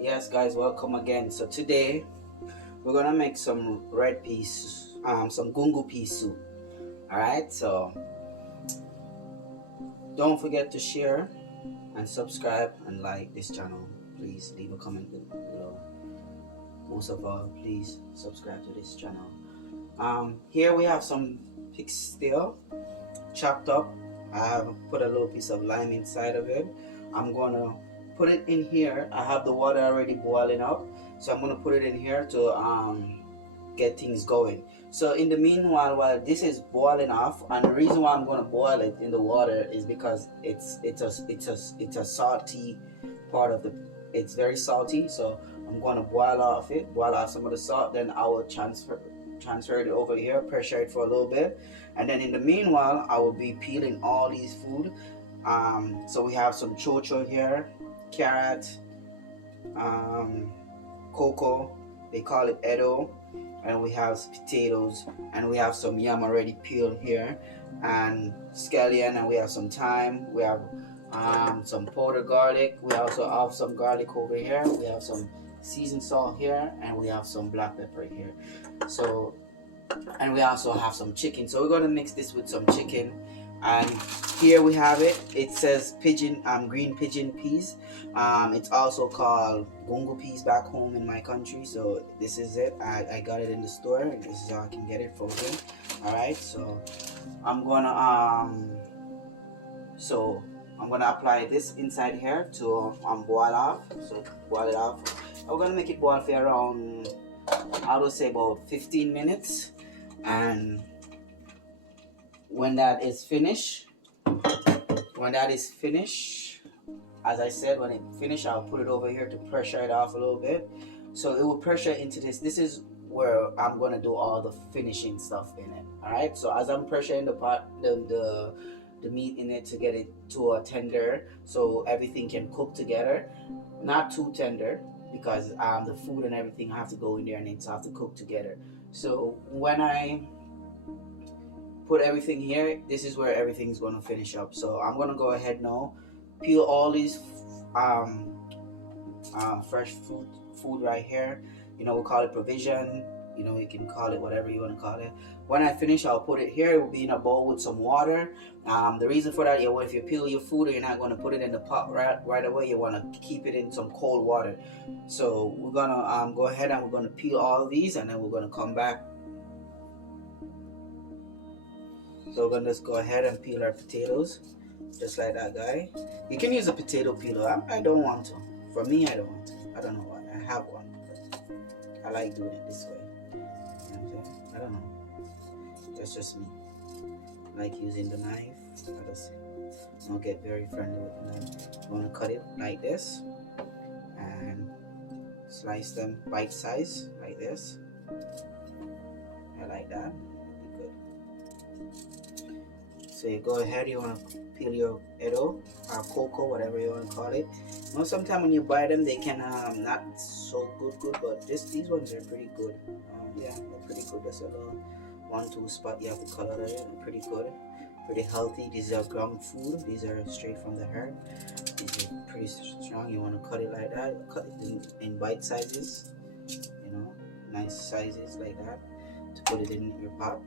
Yes, guys, welcome again. So today we're gonna make some red peas, some gungo pea soup. All right. So don't forget to share and subscribe and like this channel. Please leave a comment below. Most of all, please subscribe to this channel. Here we have some pig steel chopped up. I have put a little piece of lime inside of it. I'm gonna put it in here. I have the water already boiling up, so I'm gonna put it in here to get things going. So in the meanwhile, while this is boiling off, and the reason why I'm gonna boil it in the water is because it's a salty part of the. It's very salty, so I'm gonna boil off some of the salt. Then I will transfer it over here, pressure it for a little bit, and then in the meanwhile I will be peeling all these food. So we have some chocho here, carrot, cocoa, they call it edo, and we have potatoes, and we have some yam already peeled here, and scallion, and we have some thyme, we have some powdered garlic, we also have some garlic over here, we have some seasoned salt here, and we have some black pepper here. So, and we also have some chicken, so we're going to mix this with some chicken. And here we have it. It says green pigeon peas. It's also called gungo peas back home in my country. So this is it. I got it in the store, and this is how I can get it frozen. All right. So I'm gonna apply this inside here to boil off. So boil it off. I'm gonna make it boil for around, I would say, about 15 minutes, and when that is finished, as I said, when it finished, I'll put it over here to pressure it off a little bit. So it will pressure into this. This is where I'm gonna do all the finishing stuff in it. All right. So as I'm pressuring the meat in it to get it to a tender, so everything can cook together, not too tender, because the food and everything have to go in there and it's have to cook together. So when I put everything here, this is where everything's going to finish up. So I'm going to go ahead now, peel all these fresh food right here. We call it provision. You can call it whatever you want to call it. When I finish, I'll put it here. It will be in a bowl with some water. The reason for that, if you peel your food, you're not going to put it in the pot right away. You want to keep it in some cold water. So we're going to go ahead and we're going to peel all these, and then we're going to come back. So we're going to just go ahead and peel our potatoes, just like that guy. You can use a potato peeler. I don't want to. For me, I don't want to. I don't know why. I have one, but I like doing it this way. I don't know. That's just me. I like using the knife. I just don't get very friendly with the knife. I'm going to cut it like this and slice them bite size like this. I like that. So you go ahead, you want to peel your edo or cocoa, whatever you want to call it. Sometimes when you buy them, they can not so good, but these ones are pretty good. Yeah, they're pretty good. That's a little 1-2 spot you have to color there. They're pretty good, pretty healthy. These are ground food. These are straight from the herd. These are pretty strong. You want to cut it like that. Cut it in bite sizes. Nice sizes like that to put it in your pot.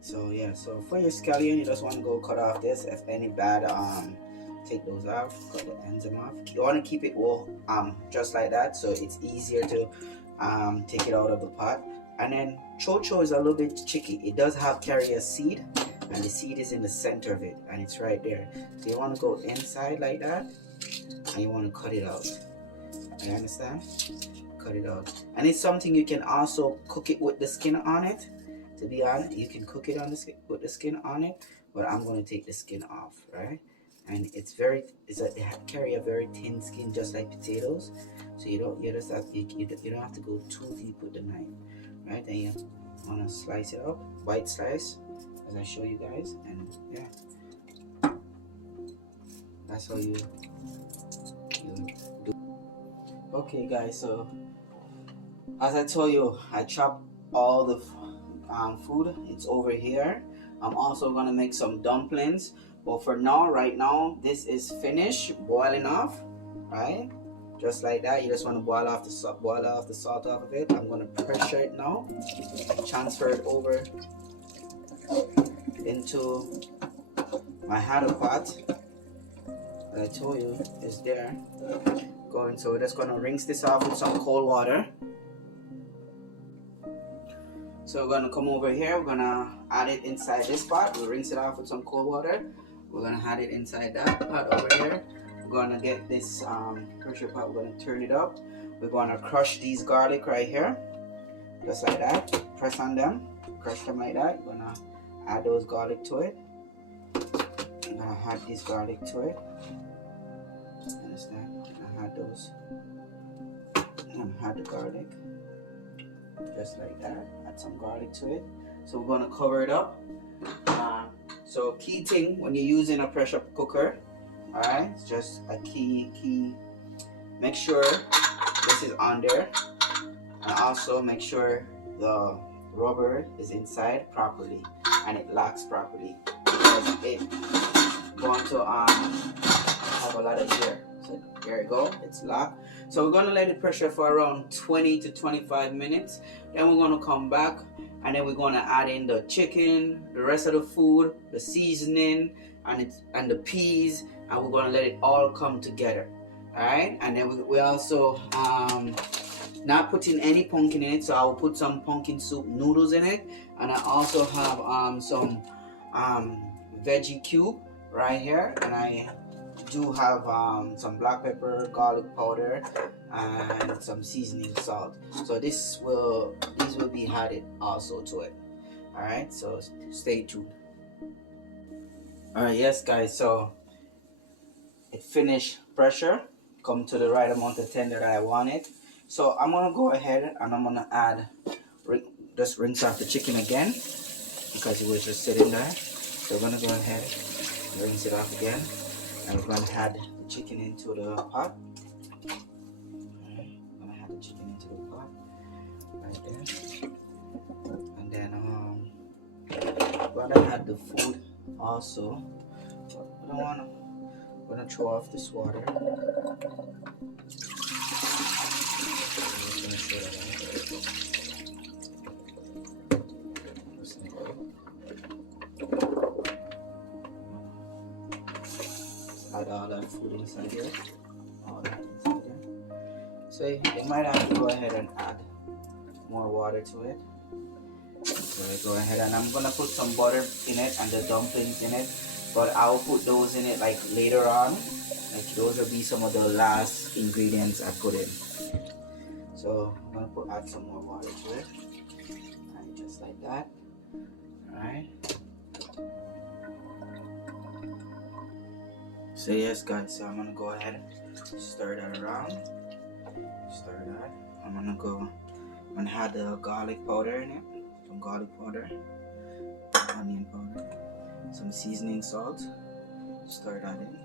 So yeah, so for your scallion, you just want to go cut off this. If any bad, take those off, cut the ends of them off. You want to keep it just like that, so it's easier to take it out of the pot. And then chocho is a little bit tricky. It does carry a seed, and the seed is in the center of it, and it's right there. So you want to go inside like that, and you want to cut it out. You understand? Cut it out. And it's something you can also cook it with the skin on it. To be honest, you can cook it with the skin on it, but I'm going to take the skin off, right? And it carry a very thin skin, just like potatoes. So you don't have to go too deep with the knife, right? Then you want to slice it up, white slice, as I show you guys, and yeah, that's how you do. Okay, guys. So as I told you, I chopped all the food. It's over here. I'm also gonna make some dumplings, but for now, right now, this is finished boiling off, right? Just like that. You just want to boil off the salt off of it. I'm gonna pressure it now, transfer it over into my haddock pot that I told you is there. So we're just gonna rinse this off with some cold water. So we're gonna come over here, we're gonna add it inside this pot. We'll rinse it off with some cold water. We're gonna add it inside that pot over here. We're gonna get this pressure pot, we're gonna turn it up. We're gonna crush these garlic right here, just like that. Press on them, crush them like that. We're gonna add those garlic to it. I'm gonna add this garlic to it. Understand? I'm gonna add those. I'm gonna add the garlic. Just like that. Add some garlic to it. So we're going to cover it up. So key thing when you're using a pressure cooker, all right, it's just a key. Make sure this is on there, and also make sure the rubber is inside properly and it locks properly, because it's going to have a lot of air. So there you go, it's locked. So we're going to let it pressure for around 20 to 25 minutes. Then we're going to come back, and then we're going to add in the chicken, the rest of the food, the seasoning, and the peas, and we're going to let it all come together. All right, and then we also not putting any pumpkin in it, so I will put some pumpkin soup noodles in it, and I also have some veggie cube right here, and I do have some black pepper, garlic powder, and some seasoning salt. So these will be added also to it. All right, so stay tuned. All right, yes guys, so it finished pressure, come to the right amount of tender that I wanted. So I'm gonna go ahead and I'm gonna add, just rinse off the chicken again, because it was just sitting there. So we're gonna go ahead and rinse it off again, and we're gonna add the chicken into the pot. I'm gonna add the chicken into the pot right there, and then I'm gonna add the food also. But I'm gonna throw off this water. Add all that food inside here. All that inside there. So you might have to go ahead and add more water to it. So I go ahead and I'm gonna put some butter in it and the dumplings in it, but I'll put those in it like later on. Like those will be some of the last ingredients I put in. So I'm gonna add some more water to it. Alright, just like that. Alright. So yes guys, so I'm gonna go ahead and stir that around. Stir that. I'm gonna add the garlic powder in it. Some garlic powder, onion powder, some seasoning salt. Stir that in.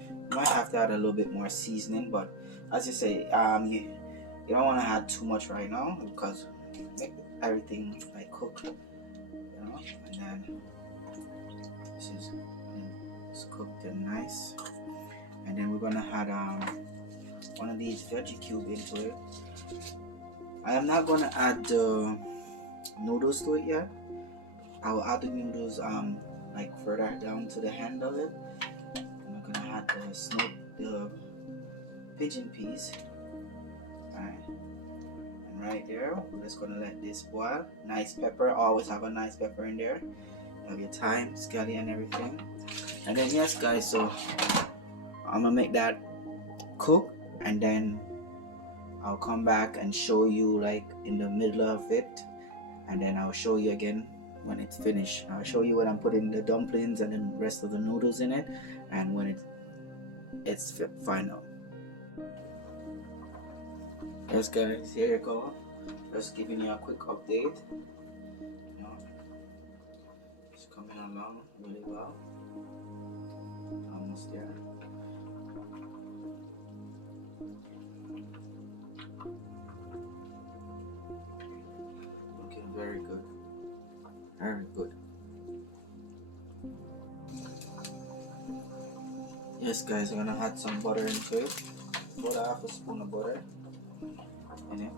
You might have to add a little bit more seasoning, but as you say, you don't want to add too much right now, because make everything like cook, you know. And then this is it's cooked and nice. And then we're gonna add one of these veggie cube into it. I am not gonna add the noodles to it yet. I will add the noodles like further down to the hand of it. I'm gonna add the pigeon peas. Alright, and right there we're just gonna let this boil. Nice pepper, always have a nice pepper in there. You have your thyme, scallion, and everything. And then yes guys, so I'm gonna make that cook, and then I'll come back and show you like in the middle of it, and then I'll show you again when it's finished. I'll show you when I'm putting the dumplings and the rest of the noodles in it, and when it's final. Yes guys, here you go. Just giving you a quick update. You know, it's coming along really well. Almost there. Looking very good. Very good. Yes guys, I'm gonna add some butter into it. About half a spoon of butter in it.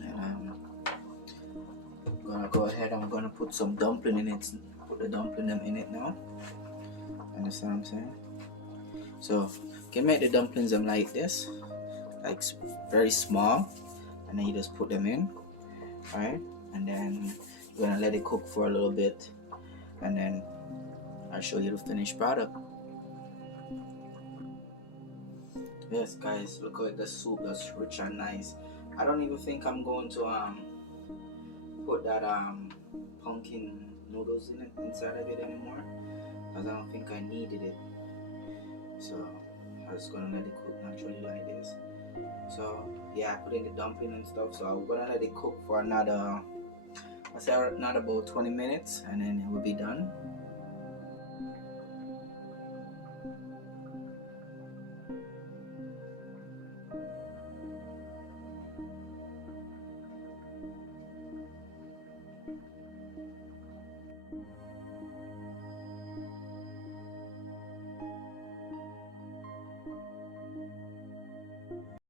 And I'm gonna go ahead, I'm gonna put some dumpling in it. Put the dumpling in it now. Understand what I'm saying? So you can make the dumplings them like this, like very small, and then you just put them in, right? And then you're gonna let it cook for a little bit, and then I'll show you the finished product. Yes guys, look at the soup, that's rich and nice. I don't even think I'm going to put that pumpkin noodles in it inside of it anymore, because I don't think I needed it. So I'm just gonna let it cook naturally like this. So yeah, I put in the dumpling and stuff, so I'm gonna let it cook for another, I say not about 20 minutes, and then it will be done.